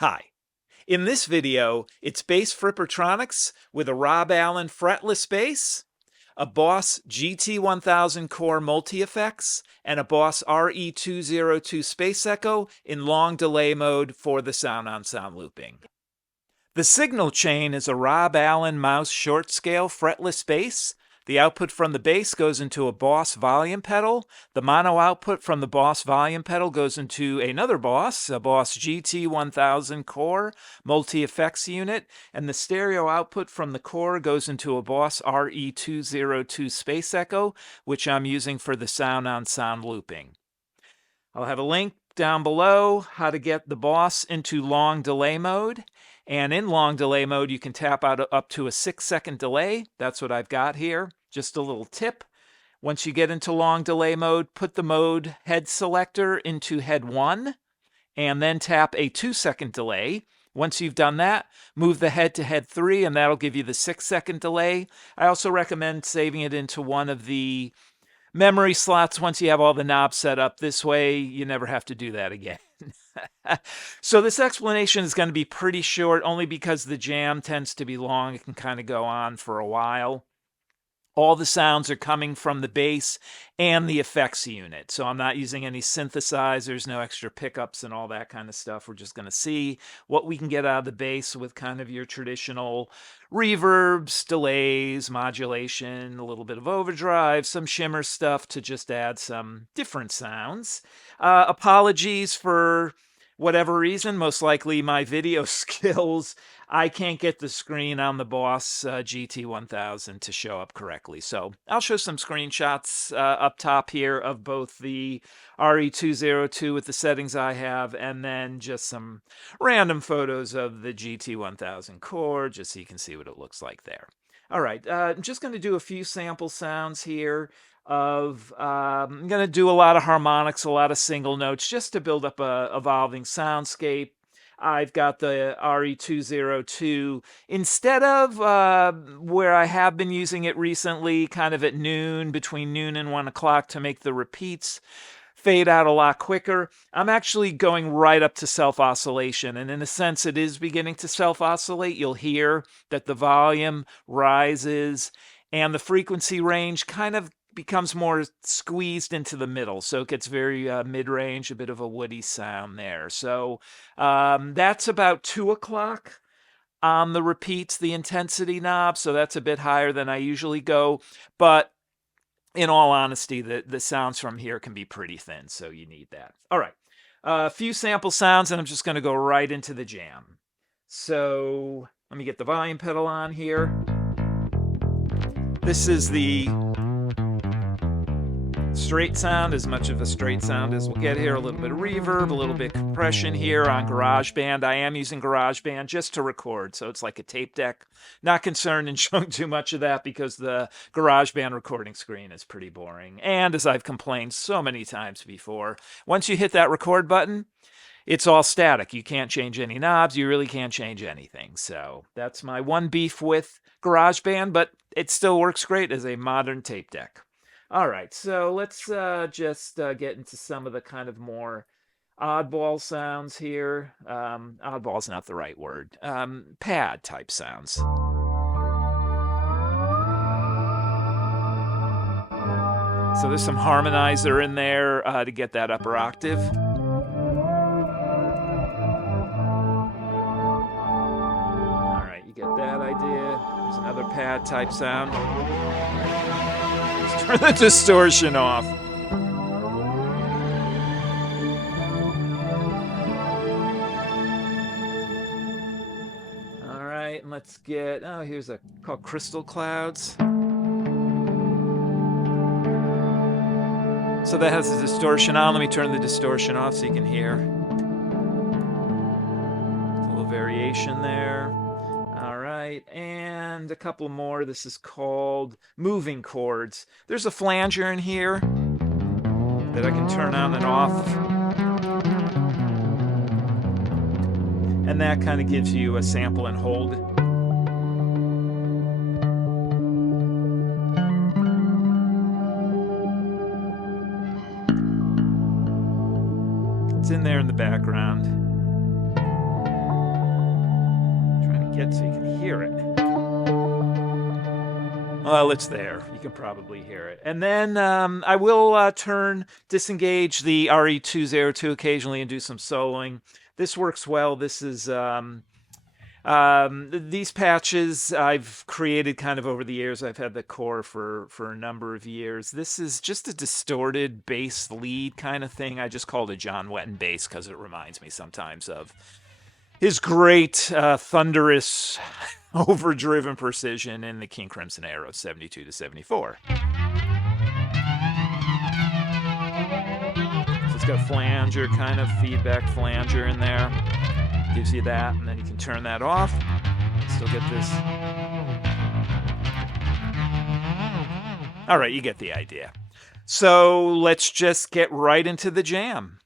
Hi. In this video, it's bass Frippertronics with a Rob Allen fretless bass, a Boss GT1000Core multi-effects, and a Boss RE-202 space echo in long delay mode for the sound-on-sound looping. The signal chain is a Rob Allen mouse short scale fretless bass. The output from the bass goes into a Boss volume pedal. The mono output from the Boss volume pedal goes into another Boss, a Boss GT1000Core multi-effects unit, and the stereo output from the core goes into a Boss RE-202 space echo, which I'm using for the sound-on-sound looping. I'll have a link down below how to get the Boss into long delay mode. And in long delay mode, you can tap out up to a 6-second delay. That's what I've got here. Just a little tip. Once you get into long delay mode, put the mode head selector into head 1 and then tap a 2-second delay. Once you've done that, move the head to head 3 and that'll give you the 6-second delay. I also recommend saving it into one of the memory slots once you have all the knobs set up. This way, you never have to do that again. So this explanation is going to be pretty short, only because the jam tends to be long. It can kind of go on for a while. All the sounds are coming from the bass and the effects unit. So I'm not using any synthesizers, no extra pickups and all that kind of stuff. We're just going to see what we can get out of the bass with kind of your traditional reverbs, delays, modulation, a little bit of overdrive, some shimmer stuff to just add some different sounds. Apologies for whatever reason, most likely my video skills. I can't get the screen on the Boss GT1000 to show up correctly. So I'll show some screenshots up top here of both the RE-202 with the settings I have, and then just some random photos of the GT1000 Core, just so you can see what it looks like there. All right, I'm just going to do a few sample sounds here. I'm going to do a lot of harmonics, a lot of single notes, just to build up a evolving soundscape. I've got the RE-202 instead of where I have been using it recently, kind of at noon, between noon and 1 o'clock to make the repeats fade out a lot quicker. I'm actually going right up to self-oscillation, and in a sense it is beginning to self-oscillate. You'll hear that the volume rises and the frequency range kind of becomes more squeezed into the middle, so it gets very mid-range, a bit of a woody sound there. So that's about 2 o'clock on the repeats, the intensity knob, so that's a bit higher than I usually go, but in all honesty, the sounds from here can be pretty thin, so you need that. All right, a few sample sounds, and I'm just going to go right into the jam. So let me get the volume pedal on here. This is the straight sound, as much of a straight sound as we'll get here. A little bit of reverb, a little bit of compression here on GarageBand. I am using GarageBand just to record, so it's like a tape deck. Not concerned in showing too much of that because the GarageBand recording screen is pretty boring. And as I've complained so many times before, once you hit that record button, it's all static. You can't change any knobs. You really can't change anything. So that's my one beef with GarageBand, but it still works great as a modern tape deck. All right, so let's just get into some of the kind of more oddball sounds here. Oddball's not the right word. Pad type sounds. So there's some harmonizer in there to get that upper octave. All right, you get that idea. There's another pad type sound. Turn the distortion off. All right, and let's get, here's a called Crystal Clouds. So that has the distortion on. Let me turn the distortion off so you can hear. A little variation there. All right, and a couple more. This is called Moving Chords. There's a flanger in here that I can turn on and off. And that kind of gives you a sample and hold. It's in there in the background. kit so you can hear it. Well, it's there. You can probably hear it. And then I will disengage the RE-202 occasionally and do some soloing. This works well. This is these patches I've created kind of over the years. I've had the core for a number of years. This is just a distorted bass lead kind of thing. I just called it John Wetton bass because it reminds me sometimes of his great thunderous overdriven precision in the King Crimson Arrow 72 to 74. So it's got a flanger, kind of feedback flanger in there. Gives you that, and then you can turn that off. Still get this. All right, you get the idea. So let's just get right into the jam.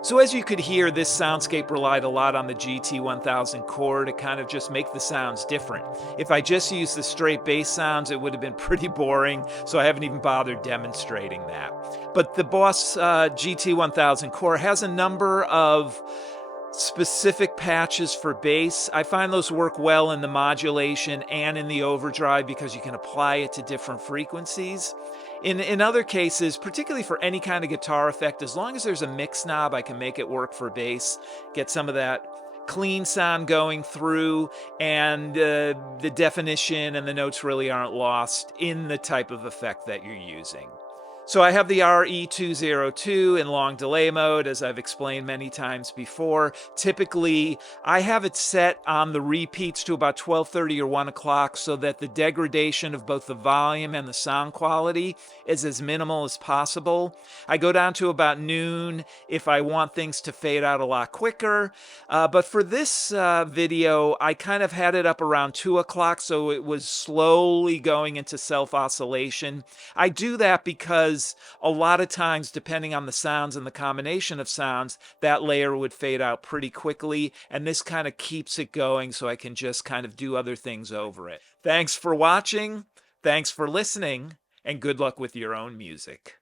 So as you could hear, this soundscape relied a lot on the GT1000 Core to kind of just make the sounds different. If I just used the straight bass sounds, it would have been pretty boring, so I haven't even bothered demonstrating that. But the Boss GT1000 Core has a number of specific patches for bass. I find those work well in the modulation and in the overdrive because you can apply it to different frequencies. In other cases, particularly for any kind of guitar effect, as long as there's a mix knob, I can make it work for bass, get some of that clean sound going through, and the definition and the notes really aren't lost in the type of effect that you're using. So I have the RE-202 in long delay mode, as I've explained many times before. Typically, I have it set on the repeats to about 12:30 or 1 o'clock so that the degradation of both the volume and the sound quality is as minimal as possible. I go down to about noon if I want things to fade out a lot quicker. But for this video, I kind of had it up around 2 o'clock, so it was slowly going into self-oscillation. I do that because a lot of times, depending on the sounds and the combination of sounds, that layer would fade out pretty quickly, and this kind of keeps it going so I can just kind of do other things over it. Thanks for watching, thanks for listening, and good luck with your own music.